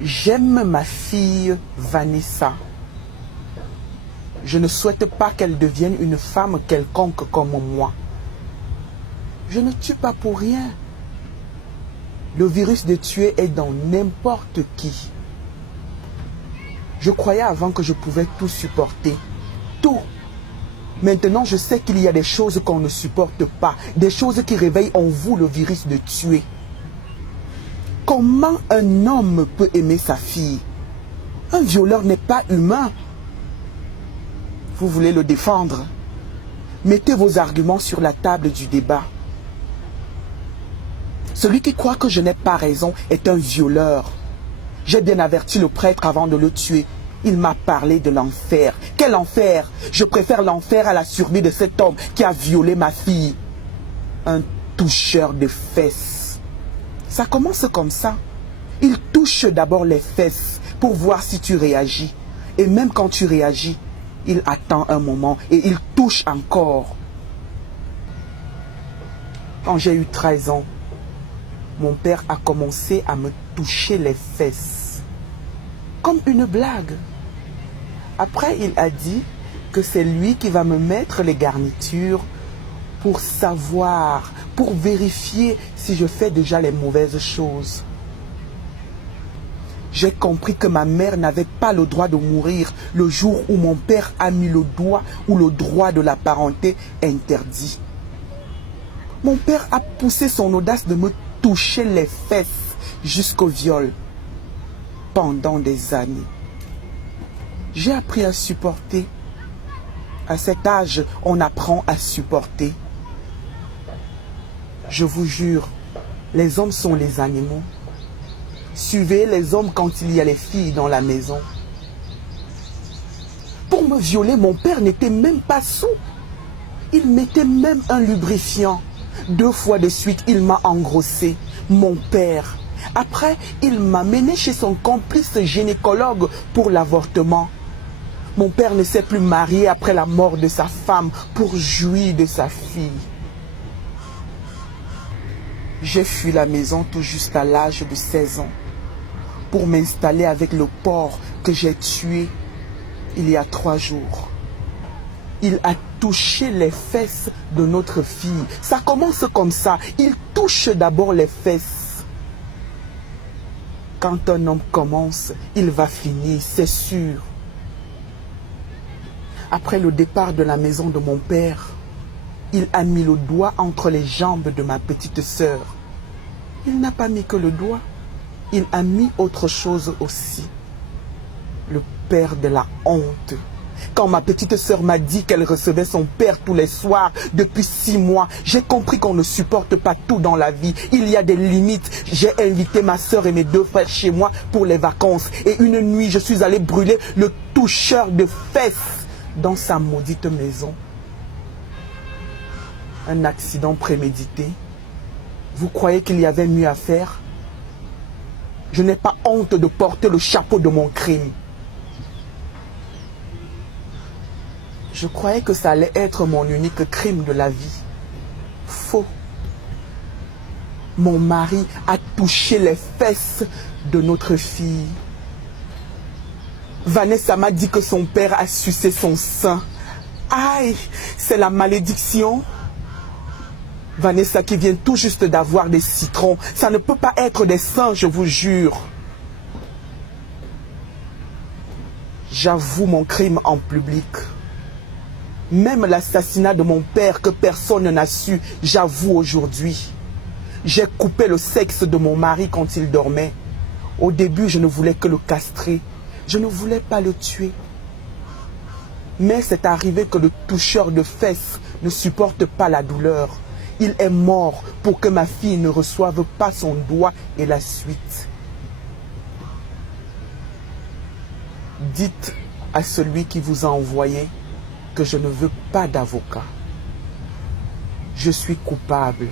J'aime ma fille Vanessa. Je ne souhaite pas qu'elle devienne une femme quelconque comme moi. Je ne tue pas pour rien. Le virus de tuer est dans n'importe qui. Je croyais avant que je pouvais tout supporter. Tout. Maintenant, je sais qu'il y a des choses qu'on ne supporte pas. Des choses qui réveillent en vous le virus de tuer. Comment un homme peut aimer sa fille? Un violeur n'est pas humain. Vous voulez le défendre? Mettez vos arguments sur la table du débat. Celui qui croit que je n'ai pas raison est un violeur. J'ai bien averti le prêtre avant de le tuer. Il m'a parlé de l'enfer. Quel enfer? Je préfère l'enfer à la survie de cet homme qui a violé ma fille. Un toucheur de fesses. Ça commence comme ça. Il touche d'abord les fesses pour voir si tu réagis. Et même quand tu réagis, il attend un moment et il touche encore. Quand j'ai eu 13 ans, mon père a commencé à me toucher les fesses. Comme une blague. Après, il a dit que c'est lui qui va me mettre les garnitures pour savoir, pour vérifier si je fais déjà les mauvaises choses. J'ai compris que ma mère n'avait pas le droit de mourir le jour où mon père a mis le doigt où le droit de la parenté interdit. Mon père a poussé son audace de me toucher les fesses jusqu'au viol pendant des années. J'ai appris à supporter. À cet âge, on apprend à supporter. Je vous jure, les hommes sont les animaux. Suivez les hommes quand il y a les filles dans la maison. Pour me violer, mon père n'était même pas sous. Il mettait même un lubrifiant. 2 fois de suite, il m'a engrossé. Mon père. Après, il m'a mené chez son complice gynécologue pour l'avortement. Mon père ne s'est plus marié après la mort de sa femme pour jouir de sa fille. J'ai fui la maison tout juste à l'âge de 16 ans pour m'installer avec le porc que j'ai tué il y a 3 jours. Il a touché les fesses de notre fille. Ça commence comme ça. Il touche d'abord les fesses. Quand un homme commence, il va finir, c'est sûr. Après le départ de la maison de mon père, il a mis le doigt entre les jambes de ma petite sœur. Il n'a pas mis que le doigt, il a mis autre chose aussi. Le père de la honte. Quand ma petite sœur m'a dit qu'elle recevait son père tous les soirs depuis 6 mois, j'ai compris qu'on ne supporte pas tout dans la vie. Il y a des limites. J'ai invité ma sœur et mes 2 frères chez moi pour les vacances. Et une nuit, je suis allé brûler le toucheur de fesses dans sa maudite maison. Un accident prémédité. Vous croyez qu'il y avait mieux à faire? Je n'ai pas honte de porter le chapeau de mon crime. Je croyais que ça allait être mon unique crime de la vie. Faux. Mon mari a touché les fesses de notre fille. Vanessa m'a dit que son père a sucé son sein. Aïe, c'est la malédiction. Vanessa qui vient tout juste d'avoir des citrons. Ça ne peut pas être des seins, je vous jure. J'avoue mon crime en public. Même l'assassinat de mon père que personne n'a su, j'avoue aujourd'hui. J'ai coupé le sexe de mon mari quand il dormait. Au début, je ne voulais que le castrer. Je ne voulais pas le tuer. Mais c'est arrivé que le toucheur de fesses ne supporte pas la douleur. Il est mort pour que ma fille ne reçoive pas son doigt et la suite. Dites à celui qui vous a envoyé que je ne veux pas d'avocat. Je suis coupable.